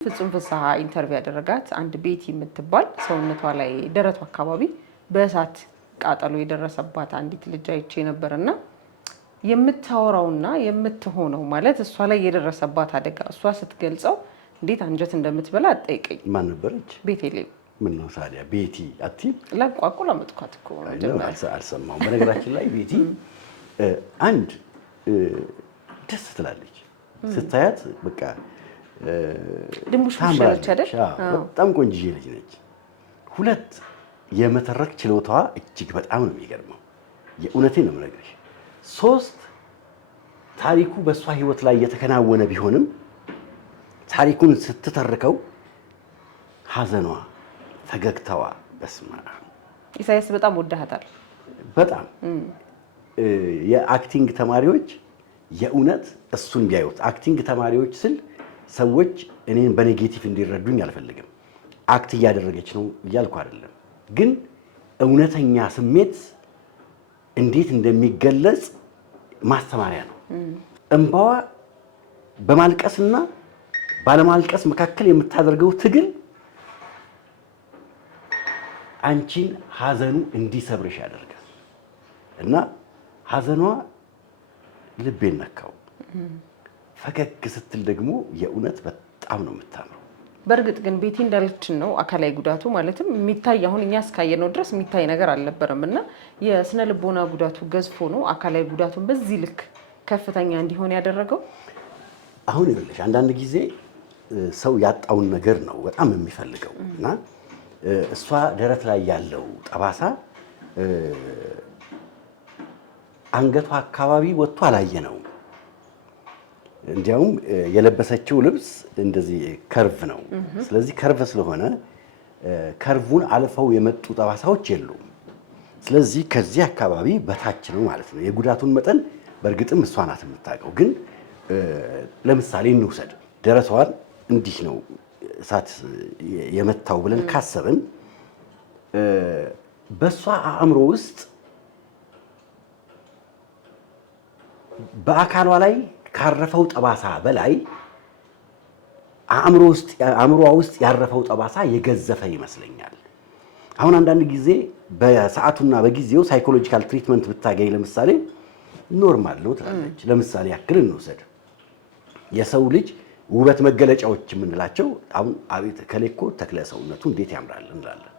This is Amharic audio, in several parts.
ፍጹም ፍስሐ ኢንተርቪው ያደረጋት አንድ ቤቲ የምትባል ሰውነቷ ላይ ደረቷ አካባቢ በእሳት ቃጠሎ የደረሰባት አንዲት ልጅ አይቼ ነበርና የምታወራውና የምትሆነው ማለት እሷ ላይ የደረሰባት አደጋ እሷ ስትገልጸው እንዴት አንጀት እንደምትበላ አጠይቀኝ። ማን ነበረች? ቤቴሌም። ምን ነው ታዲያ ቤቲ አትይም? ለቋቁ ለመጥኳት እኮ ነው። አልሰማሁም። በነገራችን ላይ ቤቲ አንድ ደስ ትላለች ስታያት በቃ ድምሽ ፍሽለች አይደል? በጣም ቆንጆ ልጅ ነች። ሁለት የመተረክ ችሎታዋ እጅግ በጣም ነው የሚገርመው። የእውነቴን ነው የምነግርሽ። ሶስት ታሪኩ በሷ ህይወት ላይ የተከናወነ ቢሆንም ታሪኩን ስትተርከው ሐዘኗ፣ ፈገግታዋ በስማ ኢሳይያስ በጣም ወዳሃታል። በጣም የአክቲንግ ተማሪዎች የእውነት እሱን ቢያዩት አክቲንግ ተማሪዎች ስል ሰዎች እኔን በኔጌቲቭ እንዲረዱኝ አልፈልግም። አክት እያደረገች ነው እያልኩ አይደለም። ግን እውነተኛ ስሜት እንዴት እንደሚገለጽ ማስተማሪያ ነው። እንባዋ በማልቀስና ባለማልቀስ መካከል የምታደርገው ትግል አንቺን ሐዘኑ እንዲሰብርሽ ያደርጋል እና ሐዘኗ ልቤን ነካው። ፈገግ ስትል ደግሞ የእውነት በጣም ነው የምታምረው። በእርግጥ ግን ቤቲ እንዳለችን ነው አካላዊ ጉዳቱ ማለትም የሚታይ አሁን እኛ እስካየነው ድረስ የሚታይ ነገር አልነበረም እና የስነ ልቦና ጉዳቱ ገዝፎ ነው አካላዊ ጉዳቱን በዚህ ልክ ከፍተኛ እንዲሆን ያደረገው። አሁን ይኸውልሽ አንዳንድ ጊዜ ሰው ያጣውን ነገር ነው በጣም የሚፈልገው እና እሷ ደረት ላይ ያለው ጠባሳ አንገቷ አካባቢ ወጥቶ አላየነውም። እንዲያውም የለበሰችው ልብስ እንደዚህ ከርቭ ነው። ስለዚህ ከርቭ ስለሆነ ከርቭን አልፈው የመጡ ጠባሳዎች የሉም። ስለዚህ ከዚህ አካባቢ በታች ነው ማለት ነው የጉዳቱን መጠን። በእርግጥም እሷ ናት የምታውቀው። ግን ለምሳሌ እንውሰድ፣ ደረቷን እንዲህ ነው እሳት የመታው ብለን ካሰብን በሷ አእምሮ ውስጥ በአካሏ ላይ ካረፈው ጠባሳ በላይ አእምሮዋ ውስጥ ያረፈው ጠባሳ የገዘፈ ይመስለኛል። አሁን አንዳንድ ጊዜ በሰዓቱና በጊዜው ሳይኮሎጂካል ትሪትመንት ብታገኝ ለምሳሌ ኖርማል ነው ትላለች። ለምሳሌ ያክል እንውሰድ፣ የሰው ልጅ ውበት መገለጫዎች የምንላቸው አሁን አቤት ከሌኮ ተክለ ሰውነቱ እንዴት ያምራል እንላለን።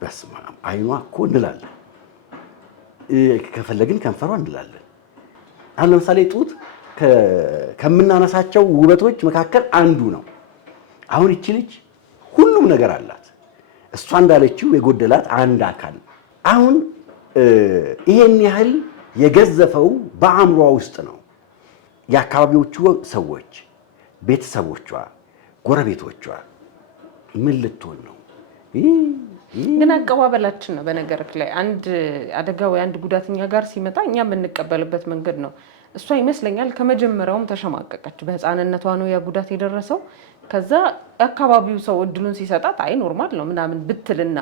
በስመ አብ አይኗ እኮ እንላለን። ከፈለግን ከንፈሯ እንላለን። አሁን ለምሳሌ ጡት ከምናነሳቸው ውበቶች መካከል አንዱ ነው። አሁን እቺ ልጅ ሁሉም ነገር አላት። እሷ እንዳለችው የጎደላት አንድ አካል። አሁን ይሄን ያህል የገዘፈው በአእምሯ ውስጥ ነው። የአካባቢዎቹ ሰዎች፣ ቤተሰቦቿ፣ ጎረቤቶቿ ምን ልትሆን ነው? ግን አቀባበላችን ነው። በነገርክ ላይ አንድ አደጋ ወይ አንድ ጉዳተኛ ጋር ሲመጣ እኛ የምንቀበልበት መንገድ ነው። እሷ ይመስለኛል ከመጀመሪያውም ተሸማቀቀች። በህፃንነቷ ነው ያ ጉዳት የደረሰው። ከዛ አካባቢው ሰው እድሉን ሲሰጣት አይ ኖርማል ነው ምናምን ብትልና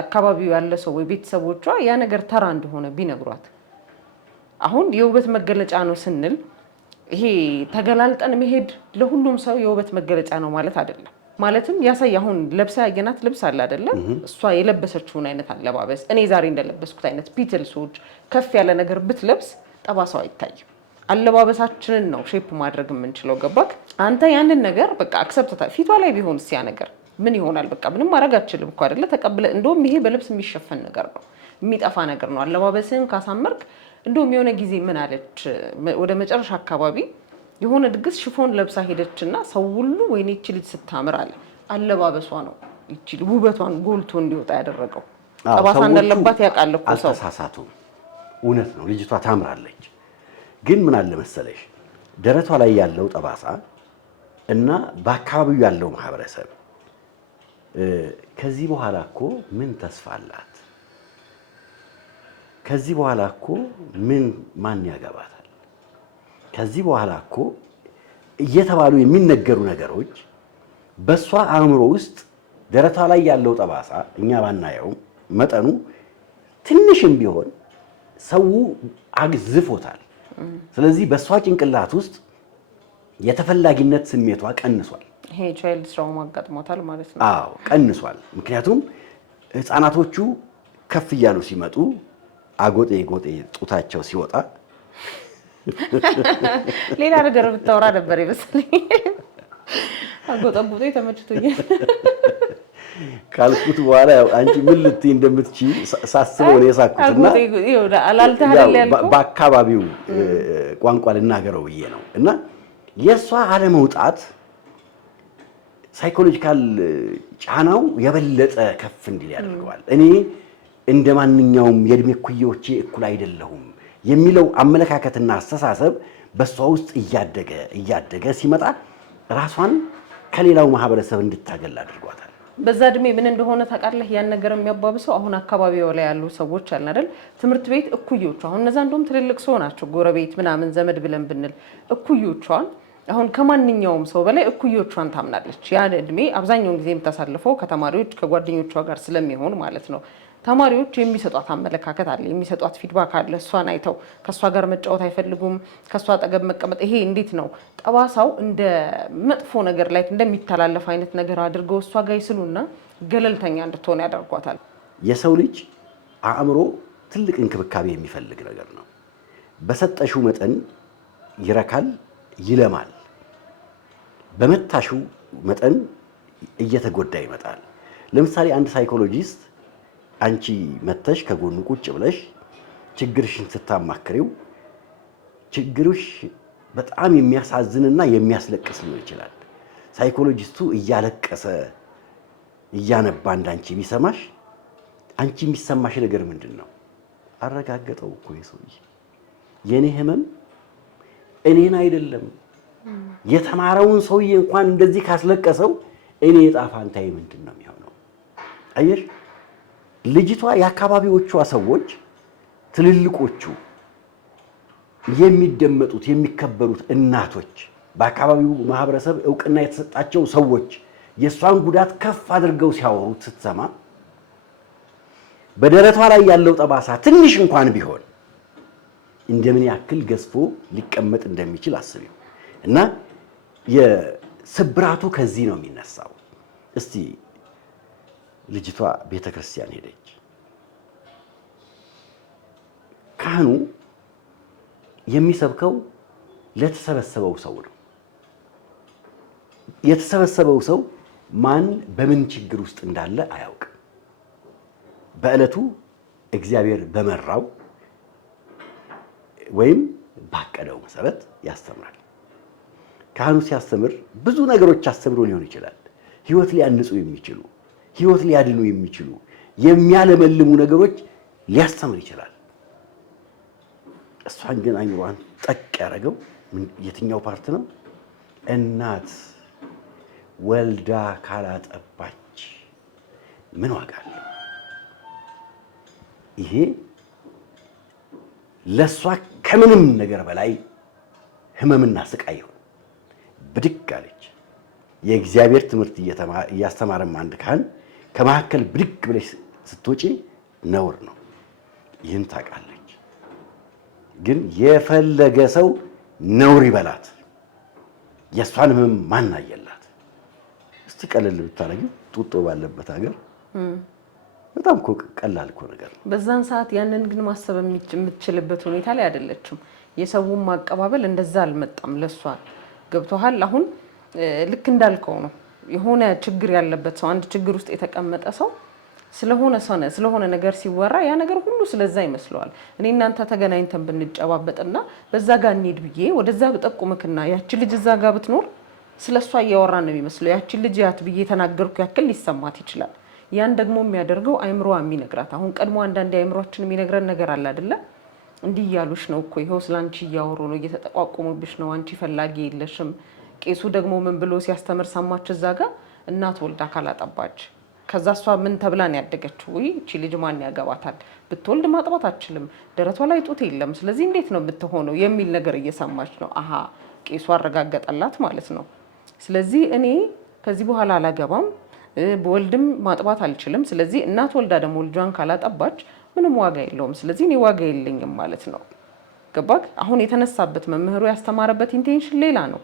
አካባቢው ያለ ሰው ወይ ቤተሰቦቿ ያ ነገር ተራ እንደሆነ ቢነግሯት። አሁን የውበት መገለጫ ነው ስንል ይሄ ተገላልጠን መሄድ ለሁሉም ሰው የውበት መገለጫ ነው ማለት አይደለም። ማለትም ያሳይ አሁን ለብሳ ያየናት ልብስ አለ አይደለ? እሷ የለበሰችውን አይነት አለባበስ እኔ ዛሬ እንደለበስኩት አይነት ፒትልሶች ከፍ ያለ ነገር ብትለብስ ጠባሳው አይታይም። አለባበሳችንን ነው ሼፕ ማድረግ የምንችለው። ገባክ? አንተ ያንን ነገር በቃ አክሰፕት ፊቷ ላይ ቢሆን ያ ነገር ምን ይሆናል? በቃ ምንም ማድረግ አትችልም እኮ አይደለ? ተቀብለ እንደውም ይሄ በልብስ የሚሸፈን ነገር ነው፣ የሚጠፋ ነገር ነው። አለባበስህን ካሳመርክ እንደውም የሆነ ጊዜ ምን አለች ወደ መጨረሻ አካባቢ የሆነ ድግስ ሽፎን ለብሳ ሄደችና ሰው ሁሉ ወይኔ እቺ ልጅ ስታምር አለ። አለባበሷ ነው እቺ ውበቷን ጎልቶ እንዲወጣ ያደረገው። ጠባሳ እንዳለባት ያውቃል እኮ ሰው። አልተሳሳቱ። እውነት ነው ልጅቷ ታምራለች። ግን ምን አለ መሰለሽ ደረቷ ላይ ያለው ጠባሳ እና በአካባቢው ያለው ማህበረሰብ ከዚህ በኋላ እኮ ምን ተስፋ አላት? ከዚህ በኋላ እኮ ማን ያገባታል? ከዚህ በኋላ እኮ እየተባሉ የሚነገሩ ነገሮች በሷ አእምሮ ውስጥ ደረቷ ላይ ያለው ጠባሳ እኛ ባናየው መጠኑ ትንሽም ቢሆን ሰው አግዝፎታል። ስለዚህ በሷ ጭንቅላት ውስጥ የተፈላጊነት ስሜቷ ቀንሷል። ይሄ ቻይልድ ትራውማ አጋጥሞታል ማለት ነው። አዎ ቀንሷል። ምክንያቱም ህፃናቶቹ ከፍ እያሉ ሲመጡ አጎጤ ጎጤ ጡታቸው ሲወጣ ሌላ ነገር ብታወራ ነበር ይመስለኝ። አጎጠቡጤ ተመችቶኛል ካልኩት በኋላ ያው አንቺ ምን ልትይ እንደምትችይ ሳስበው ነው የሳኩትና በአካባቢው ቋንቋ ልናገረው ብዬ ነው። እና የእሷ አለመውጣት ሳይኮሎጂካል ጫናው የበለጠ ከፍ እንዲል ያደርገዋል። እኔ እንደ ማንኛውም የእድሜ ኩዮቼ እኩል አይደለሁም የሚለው አመለካከትና አስተሳሰብ በእሷ ውስጥ እያደገ ሲመጣ ራሷን ከሌላው ማህበረሰብ እንድታገል አድርጓታል። በዛ እድሜ ምን እንደሆነ ታውቃለህ? ያን ነገር የሚያባብሰው አሁን አካባቢው ላይ ያሉ ሰዎች አለ አይደል? ትምህርት ቤት እኩዮቿ አሁን እነዛ እንደውም ትልልቅ ሰው ናቸው፣ ጎረቤት ምናምን ዘመድ ብለን ብንል እኩዮቿን አሁን ከማንኛውም ሰው በላይ እኩዮቿን ታምናለች። ያን እድሜ አብዛኛውን ጊዜ የምታሳልፈው ከተማሪዎች ከጓደኞቿ ጋር ስለሚሆን ማለት ነው። ተማሪዎች የሚሰጧት አመለካከት አለ፣ የሚሰጧት ፊድባክ አለ። እሷን አይተው ከእሷ ጋር መጫወት አይፈልጉም፣ ከእሷ አጠገብ መቀመጥ። ይሄ እንዴት ነው ጠባሳው እንደ መጥፎ ነገር ላይ እንደሚተላለፍ አይነት ነገር አድርገው እሷ ጋር ይስሉና ገለልተኛ እንድትሆን ያደርጓታል። የሰው ልጅ አእምሮ ትልቅ እንክብካቤ የሚፈልግ ነገር ነው። በሰጠሽው መጠን ይረካል፣ ይለማል። በመታሽው መጠን እየተጎዳ ይመጣል። ለምሳሌ አንድ ሳይኮሎጂስት አንቺ መተሽ ከጎኑ ቁጭ ብለሽ ችግርሽን ስታማክሪው ችግርሽ በጣም የሚያሳዝንና የሚያስለቅስ ሊሆን ይችላል። ሳይኮሎጂስቱ እያለቀሰ እያነባ እንዳንቺ ቢሰማሽ አንቺ የሚሰማሽ ነገር ምንድን ነው? አረጋገጠው እኮ የሰውዬ የኔ ህመም እኔን አይደለም የተማረውን ሰውዬ እንኳን እንደዚህ ካስለቀሰው እኔ ዕጣ ፈንታዬ ምንድን ነው የሚሆነው? አየሽ ልጅቷ የአካባቢዎቿ ሰዎች ትልልቆቹ የሚደመጡት የሚከበሩት እናቶች በአካባቢው ማህበረሰብ ዕውቅና የተሰጣቸው ሰዎች የሷን ጉዳት ከፍ አድርገው ሲያወሩት ስትሰማ በደረቷ ላይ ያለው ጠባሳ ትንሽ እንኳን ቢሆን እንደምን ያክል ገዝፎ ሊቀመጥ እንደሚችል አስቢው። እና የስብራቱ ከዚህ ነው የሚነሳው። እስቲ ልጅቷ ቤተክርስቲያን ሄደች። ካህኑ የሚሰብከው ለተሰበሰበው ሰው ነው። የተሰበሰበው ሰው ማን በምን ችግር ውስጥ እንዳለ አያውቅም። በዕለቱ እግዚአብሔር በመራው ወይም ባቀደው መሰረት ያስተምራል። ካህኑ ሲያስተምር ብዙ ነገሮች አስተምሮ ሊሆን ይችላል። ህይወት ሊያንጹ የሚችሉ ህይወት ሊያድኑ የሚችሉ የሚያለመልሙ ነገሮች ሊያስተምር ይችላል። እሷን ግን አይምሯን ጠቅ ያደረገው የትኛው ፓርት ነው? እናት ወልዳ ካላጠባች ምን ዋጋ አለው? ይሄ ለሷ ከምንም ነገር በላይ ህመምና ስቃይ ነው። ብድግ አለች። የእግዚአብሔር ትምህርት እያስተማረም አንድ ካህን ከመካከል ብድግ ብለሽ ስትወጪ ነውር ነው። ይህን ታውቃለች። ግን የፈለገ ሰው ነውር ይበላት፣ የእሷን ህመም ማን አየላት? እስቲ ቀለል ብታረጊው ጡጦ ባለበት ሀገር በጣም እኮ ቀላል እኮ ነገር ነው። በዛን ሰዓት ያንን ግን ማሰብ የምትችልበት ሁኔታ ላይ አይደለችም። የሰውን ማቀባበል እንደዛ አልመጣም ለሷ። ገብቶሃል? አሁን ልክ እንዳልከው ነው። የሆነ ችግር ያለበት ሰው አንድ ችግር ውስጥ የተቀመጠ ሰው ስለሆነ ነገር ሲወራ ያ ነገር ሁሉ ስለዛ ይመስለዋል። እኔ እናንተ ተገናኝተን ብንጨባበጥና በዛ ጋር እንሂድ ብዬ ወደዛ ብጠቁምክና ያቺ ልጅ እዛ ጋር ብትኖር ስለሷ እያወራን ነው የሚመስለው። ያቺ ልጅ ያት ብዬ ተናገርኩ ያክል ሊሰማት ይችላል። ያን ደግሞ የሚያደርገው አይምሮዋ የሚነግራት አሁን ቀድሞ አንዳንዴ አይምሮአችን የሚነግረን ነገር አለ አይደለ? እንዲህ እያሉሽ ነው እኮ ይኸው ስላንቺ እያወሩ ነው፣ እየተጠቋቆሙብሽ ነው፣ አንቺ ፈላጊ የለሽም። ቄሱ ደግሞ ምን ብሎ ሲያስተምር ሰማች? እዛ ጋር እናት ወልዳ ካላጠባች ከዛ እሷ ምን ተብላ ነው ያደገችው? ወይ እቺ ልጅ ማን ያገባታል? ብትወልድ ማጥባት አትችልም፣ ደረቷ ላይ ጡት የለም፣ ስለዚህ እንዴት ነው የምትሆነው የሚል ነገር እየሰማች ነው። አሃ ቄሱ አረጋገጠላት ማለት ነው። ስለዚህ እኔ ከዚህ በኋላ አላገባም፣ በወልድም ማጥባት አልችልም። ስለዚህ እናት ወልዳ ደግሞ ልጇን ካላጠባች ምንም ዋጋ የለውም፣ ስለዚህ እኔ ዋጋ የለኝም ማለት ነው። ገባክ? አሁን የተነሳበት መምህሩ ያስተማረበት ኢንቴንሽን ሌላ ነው፣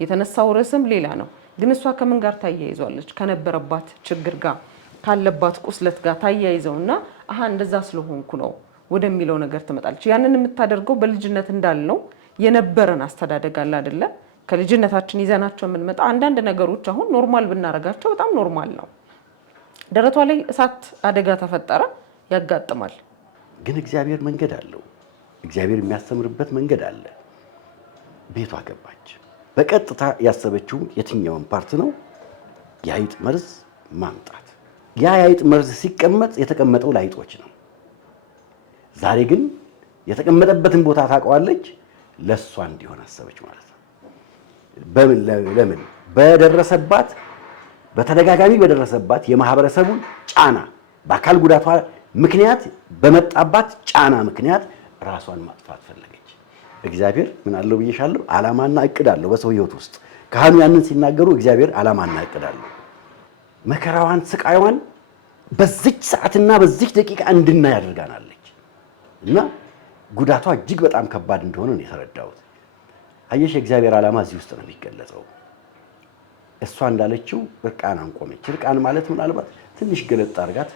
የተነሳው ርዕስም ሌላ ነው። ግን እሷ ከምን ጋር ታያይዟለች? ከነበረባት ችግር ጋር ካለባት ቁስለት ጋር ታያይዘውና አሃ እንደዛ ስለሆንኩ ነው ወደሚለው ነገር ትመጣለች። ያንን የምታደርገው በልጅነት እንዳልነው የነበረን አስተዳደግ አለ አይደለ? ከልጅነታችን ይዘናቸው የምንመጣ አንዳንድ ነገሮች አሁን ኖርማል ብናረጋቸው በጣም ኖርማል ነው። ደረቷ ላይ እሳት አደጋ ተፈጠረ፣ ያጋጥማል። ግን እግዚአብሔር መንገድ አለው። እግዚአብሔር የሚያስተምርበት መንገድ አለ። ቤቷ ገባች። በቀጥታ ያሰበችው የትኛውን ፓርት ነው? የአይጥ መርዝ ማምጣት። ያ የአይጥ መርዝ ሲቀመጥ የተቀመጠው ለአይጦች ነው። ዛሬ ግን የተቀመጠበትን ቦታ ታውቀዋለች፣ ለሷ እንዲሆን አሰበች ማለት ነው። ለምን? በደረሰባት በተደጋጋሚ በደረሰባት የማህበረሰቡን ጫና በአካል ጉዳቷ ምክንያት በመጣባት ጫና ምክንያት ራሷን ማጥፋት ፈለገች። እግዚአብሔር ምን አለው ብዬሻለሁ? ዓላማና እቅድ አለው በሰው ህይወት ውስጥ። ካህኑ ያንን ሲናገሩ እግዚአብሔር ዓላማና እቅድ አለው። መከራዋን ስቃይዋን በዚች ሰዓትና በዚች ደቂቃ እንድናይ ያደርጋናለች እና ጉዳቷ እጅግ በጣም ከባድ እንደሆነ ነው የተረዳሁት። አየሽ፣ የእግዚአብሔር ዓላማ እዚህ ውስጥ ነው የሚገለጸው። እሷ እንዳለችው እርቃኗን ቆመች። እርቃን ማለት ምናልባት ትንሽ ገለጥ አድርጋት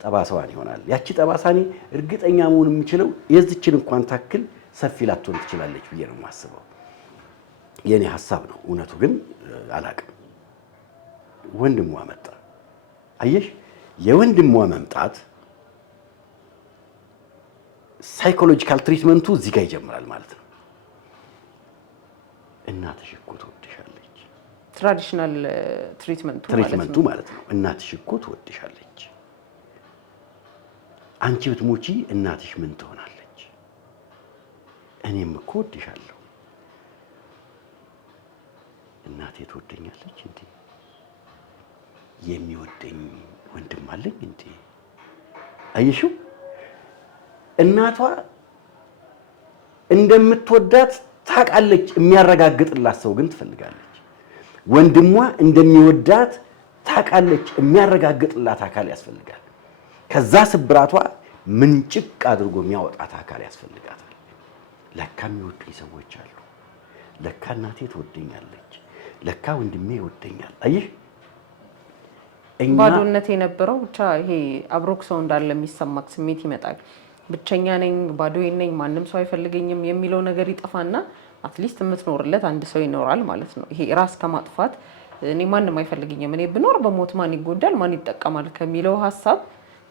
ጠባሳዋን ይሆናል። ያቺ ጠባሳኔ እርግጠኛ መሆን የምችለው የዚችን እንኳን ታክል ሰፊ ላትሆን ትችላለች ብዬ ነው የማስበው። የኔ ሐሳብ ነው። እውነቱ ግን አላቅም። ወንድሟ መጣ። አየሽ፣ የወንድሟ መምጣት ሳይኮሎጂካል ትሪትመንቱ እዚህ ጋር ይጀምራል ማለት ነው። እናትሽ እኮ ትወድሻለች። ትራዲሽናል ትሪትመንቱ ማለት ነው። እናትሽ እኮ ትወድሻለች። አንቺ ብትሞቺ እናትሽ ምን ትሆናለች? እኔም እኮ ወድሻለሁ። እናቴ ትወደኛለች እንዴ? የሚወደኝ ወንድም አለኝ እንዴ? አየሽው? እናቷ እንደምትወዳት ታውቃለች። የሚያረጋግጥላት ሰው ግን ትፈልጋለች። ወንድሟ እንደሚወዳት ታውቃለች። የሚያረጋግጥላት አካል ያስፈልጋል። ከዛ ስብራቷ ምንጭቅ አድርጎ የሚያወጣት አካል ያስፈልጋታል። ለካ የሚወዱኝ ሰዎች አሉ። ለካ እናቴ ትወደኛለች። ለካ ወንድሜ ይወደኛል። አየሽ፣ ባዶነት የነበረው ብቻ ይሄ አብሮክ ሰው እንዳለ የሚሰማክ ስሜት ይመጣል። ብቸኛ ነኝ፣ ባዶዬን ነኝ፣ ማንም ሰው አይፈልገኝም የሚለው ነገር ይጠፋና አትሊስት የምትኖርለት አንድ ሰው ይኖራል ማለት ነው። ይሄ ራስ ከማጥፋት እኔ ማንም አይፈልገኝም፣ እኔ ብኖር በሞት ማን ይጎዳል፣ ማን ይጠቀማል ከሚለው ሀሳብ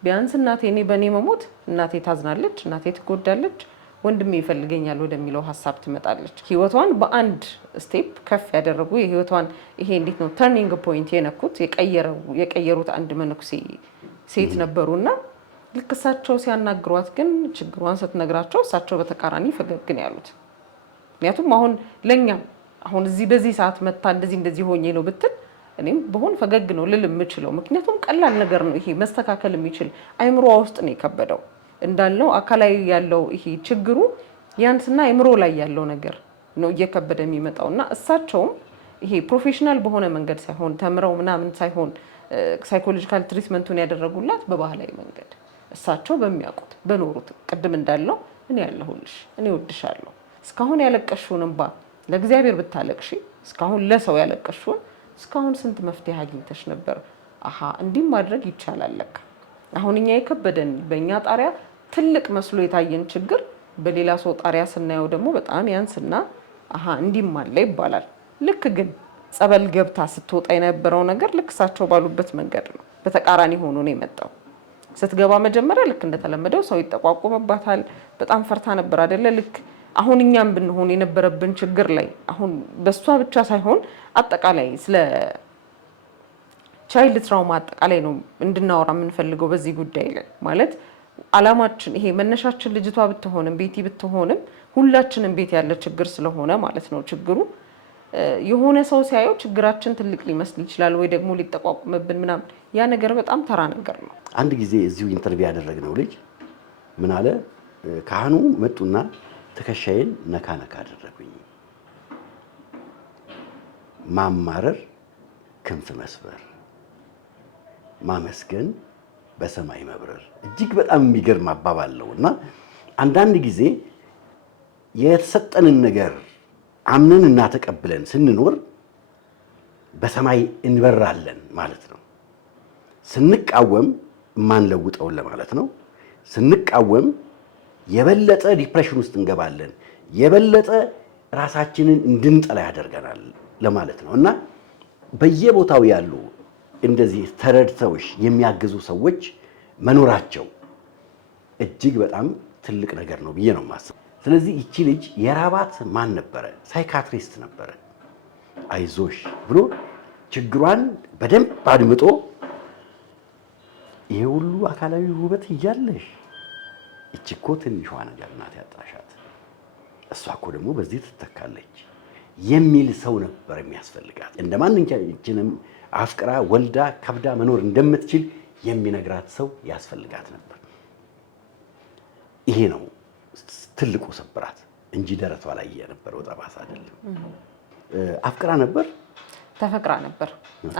ቢያንስ እናቴ እኔ በእኔ መሞት እናቴ ታዝናለች፣ እናቴ ትጎዳለች፣ ወንድሜ ይፈልገኛል ወደሚለው ሀሳብ ትመጣለች። ህይወቷን በአንድ ስቴፕ ከፍ ያደረጉ የህይወቷን ይሄ እንዴት ነው ተርኒንግ ፖይንት የነኩት የቀየሩት አንድ መነኩሴ ሴት ነበሩና ልክ እሳቸው ሲያናግሯት ግን ችግሯን ስትነግራቸው እሳቸው በተቃራኒ ፈገግ ነው ያሉት። ምክንያቱም አሁን ለኛም አሁን እዚህ በዚህ ሰዓት መታ እንደዚህ ሆኜ ነው ብትል እኔም በሆን ፈገግ ነው ልል የምችለው። ምክንያቱም ቀላል ነገር ነው ይሄ መስተካከል የሚችል አይምሮ ውስጥ ነው የከበደው። እንዳልነው አካላዊ ያለው ይሄ ችግሩ ያንስና አይምሮ ላይ ያለው ነገር ነው እየከበደ የሚመጣውና እሳቸውም ይሄ ፕሮፌሽናል በሆነ መንገድ ሳይሆን ተምረው ምናምን ሳይሆን ሳይኮሎጂካል ትሪትመንቱን ያደረጉላት በባህላዊ መንገድ እሳቸው በሚያውቁት በኖሩት ቅድም እንዳልነው እኔ ያለሁልሽ፣ እኔ ወድሻለሁ፣ እስካሁን ያለቀሽውን እንባ ለእግዚአብሔር ብታለቅሺ እስካሁን ለሰው ያለቀሽውን እስካሁን ስንት መፍትሄ አግኝተሽ ነበር። አሃ እንዲህ ማድረግ ይቻላል ለካ። አሁን እኛ የከበደን በእኛ ጣሪያ ትልቅ መስሎ የታየን ችግር በሌላ ሰው ጣሪያ ስናየው ደግሞ በጣም ያንስና አሃ እንዲህም አለ ይባላል። ልክ ግን ጸበል ገብታ ስትወጣ የነበረው ነገር ልክ እሳቸው ባሉበት መንገድ ነው በተቃራኒ ሆኖ ነው የመጣው። ስትገባ መጀመሪያ ልክ እንደተለመደው ሰው ይጠቋቆምባታል። በጣም ፈርታ ነበር አይደለ? ልክ አሁን እኛም ብንሆን የነበረብን ችግር ላይ አሁን በሷ ብቻ ሳይሆን አጠቃላይ ስለ ቻይልድ ትራውማ አጠቃላይ ነው እንድናወራ የምንፈልገው በዚህ ጉዳይ ላይ ማለት አላማችን ይሄ መነሻችን ልጅቷ ብትሆንም ቤቲ ብትሆንም ሁላችንም ቤት ያለ ችግር ስለሆነ ማለት ነው። ችግሩ የሆነ ሰው ሲያየው ችግራችን ትልቅ ሊመስል ይችላል ወይ ደግሞ ሊጠቋቁምብን ምናምን፣ ያ ነገር በጣም ተራ ነገር ነው። አንድ ጊዜ እዚሁ ኢንተርቪው ያደረግነው ልጅ ምን አለ፣ ካህኑ መጡና ትከሻዬን ነካ ነካ አደረጉኝ። ማማረር ክንፍ መስበር፣ ማመስገን በሰማይ መብረር። እጅግ በጣም የሚገርም አባባል ነው እና አንዳንድ ጊዜ የተሰጠንን ነገር አምነን እና ተቀብለን ስንኖር በሰማይ እንበራለን ማለት ነው። ስንቃወም ማንለውጠውን ለማለት ነው። ስንቃወም የበለጠ ዲፕሬሽን ውስጥ እንገባለን፣ የበለጠ ራሳችንን እንድንጠላ ያደርገናል ለማለት ነው። እና በየቦታው ያሉ እንደዚህ ተረድተውሽ የሚያግዙ ሰዎች መኖራቸው እጅግ በጣም ትልቅ ነገር ነው ብዬ ነው የማስበው። ስለዚህ ይቺ ልጅ የራባት ማን ነበረ? ሳይካትሪስት ነበረ። አይዞሽ ብሎ ችግሯን በደንብ አድምጦ ይሄ ሁሉ አካላዊ ውበት እያለሽ እቺ እኮ ትንሿ ነገር ናት ያጣሻት፣ እሷ እኮ ደግሞ በዚህ ትተካለች የሚል ሰው ነበር የሚያስፈልጋት። እንደ ማንኛችንም አፍቅራ ወልዳ ከብዳ መኖር እንደምትችል የሚነግራት ሰው ያስፈልጋት ነበር። ይሄ ነው ትልቁ ስብራት እንጂ ደረቷ ላይ የነበረው ጠባሳ አይደለም። አፍቅራ ነበር፣ ተፈቅራ ነበር።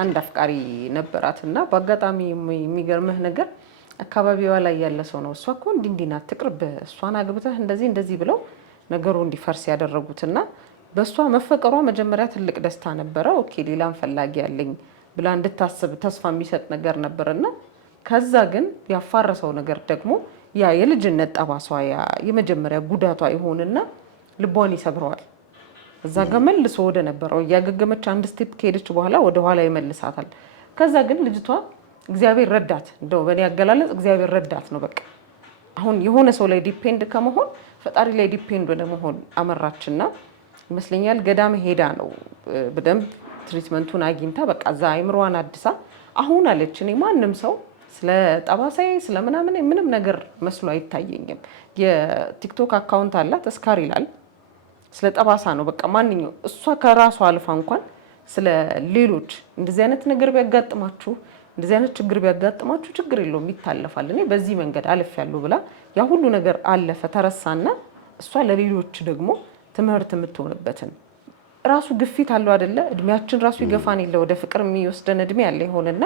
አንድ አፍቃሪ ነበራትና በአጋጣሚ የሚገርምህ ነገር አካባቢዋ ላይ ያለ ሰው ነው እሷ እኮ እንዲህ ናት ትቅርብ፣ እሷን አግብተህ እንደዚህ ብለው ነገሩ እንዲፈርስ ያደረጉትና በእሷ መፈቀሯ መጀመሪያ ትልቅ ደስታ ነበረ። ኦኬ ሌላም ፈላጊ ያለኝ ብላ እንድታስብ ተስፋ የሚሰጥ ነገር ነበርና ከዛ ግን ያፋረሰው ነገር ደግሞ ያ የልጅነት ጠባሷ ያ የመጀመሪያ ጉዳቷ ይሆንና ልቧን ይሰብረዋል። እዛ ጋር መልሶ ወደ ነበረው እያገገመች አንድ ስቴፕ ከሄደች በኋላ ወደ ኋላ ይመልሳታል። ከዛ ግን ልጅቷ እግዚአብሔር ረዳት፣ እንደው በእኔ አገላለጽ እግዚአብሔር ረዳት ነው። በቃ አሁን የሆነ ሰው ላይ ዲፔንድ ከመሆን ፈጣሪ ላይ ዲፔንድ ወደ መሆን አመራችና ይመስለኛል ገዳም ሄዳ ነው በደንብ ትሪትመንቱን አግኝታ በቃ እዛ አይምሮዋን አድሳ አሁን አለች እኔ ማንም ሰው ስለ ጠባሳዬ ስለምናምን ምንም ነገር መስሎ አይታየኝም። የቲክቶክ አካውንት አላት እስካር ይላል። ስለ ጠባሳ ነው በቃ ማንኛው እሷ ከራሷ አልፋ እንኳን ስለ ሌሎች እንደዚህ አይነት ነገር ቢያጋጥማችሁ እንደዚህ አይነት ችግር ቢያጋጥማችሁ ችግር የለውም ይታለፋል፣ እኔ በዚህ መንገድ አልፌያለሁ ብላ ያ ሁሉ ነገር አለፈ ተረሳና እሷ ለሌሎች ደግሞ ትምህርት የምትሆንበትን ራሱ ግፊት አለው አይደለ? እድሜያችን ራሱ ይገፋን የለ ወደ ፍቅር የሚወስደን እድሜ ያለ ይሆንና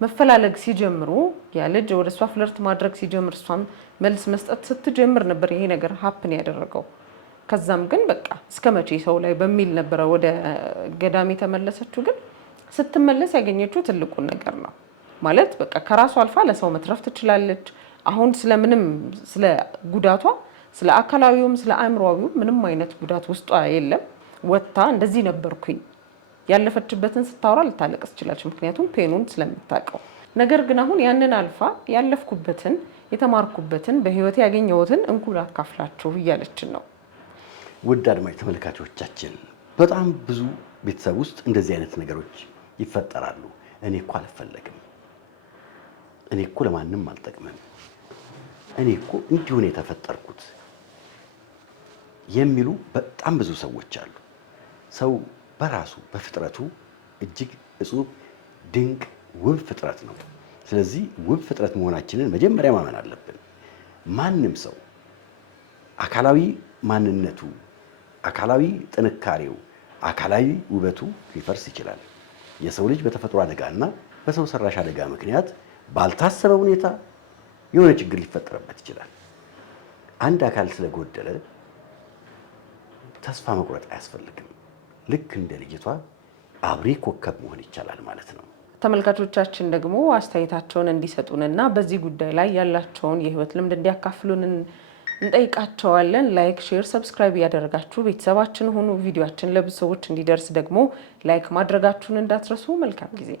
መፈላለግ ሲጀምሩ ያ ልጅ ወደ እሷ ፍለርት ማድረግ ሲጀምር እሷም መልስ መስጠት ስትጀምር ነበር ይሄ ነገር ሀፕን ያደረገው። ከዛም ግን በቃ እስከ መቼ ሰው ላይ በሚል ነበረ ወደ ገዳም የተመለሰችው። ግን ስትመለስ ያገኘችው ትልቁን ነገር ነው ማለት በቃ ከራሷ አልፋ ለሰው መትረፍ ትችላለች። አሁን ስለምንም ስለ ጉዳቷ ስለ አካላዊውም ስለ አእምሮአዊውም ምንም አይነት ጉዳት ውስጧ የለም። ወጥታ እንደዚህ ነበርኩኝ ያለፈችበትን ስታወራ ልታለቅስ ትችላለች፣ ምክንያቱም ፔኑን ስለምታውቀው። ነገር ግን አሁን ያንን አልፋ ያለፍኩበትን የተማርኩበትን በህይወት ያገኘሁትን እንኩ ላካፍላችሁ እያለችን ነው። ውድ አድማጭ ተመልካቾቻችን በጣም ብዙ ቤተሰብ ውስጥ እንደዚህ አይነት ነገሮች ይፈጠራሉ። እኔ እኮ አልፈለግም፣ እኔ እኮ ለማንም አልጠቅምም፣ እኔ እኮ እንዲሁ ነው የተፈጠርኩት የሚሉ በጣም ብዙ ሰዎች አሉ። ሰው በራሱ በፍጥረቱ እጅግ እጹብ ድንቅ ውብ ፍጥረት ነው። ስለዚህ ውብ ፍጥረት መሆናችንን መጀመሪያ ማመን አለብን። ማንም ሰው አካላዊ ማንነቱ፣ አካላዊ ጥንካሬው፣ አካላዊ ውበቱ ሊፈርስ ይችላል። የሰው ልጅ በተፈጥሮ አደጋና በሰው ሰራሽ አደጋ ምክንያት ባልታሰበ ሁኔታ የሆነ ችግር ሊፈጠርበት ይችላል። አንድ አካል ስለጎደለ ተስፋ መቁረጥ አያስፈልግም። ልክ እንደ ልጅቷ አብሬ ኮከብ መሆን ይቻላል ማለት ነው። ተመልካቾቻችን ደግሞ አስተያየታቸውን እንዲሰጡንና በዚህ ጉዳይ ላይ ያላቸውን የህይወት ልምድ እንዲያካፍሉን እንጠይቃቸዋለን። ላይክ፣ ሼር፣ ሰብስክራይብ እያደረጋችሁ ቤተሰባችን ሁኑ። ቪዲዮአችን ለብዙ ሰዎች እንዲደርስ ደግሞ ላይክ ማድረጋችሁን እንዳትረሱ። መልካም ጊዜ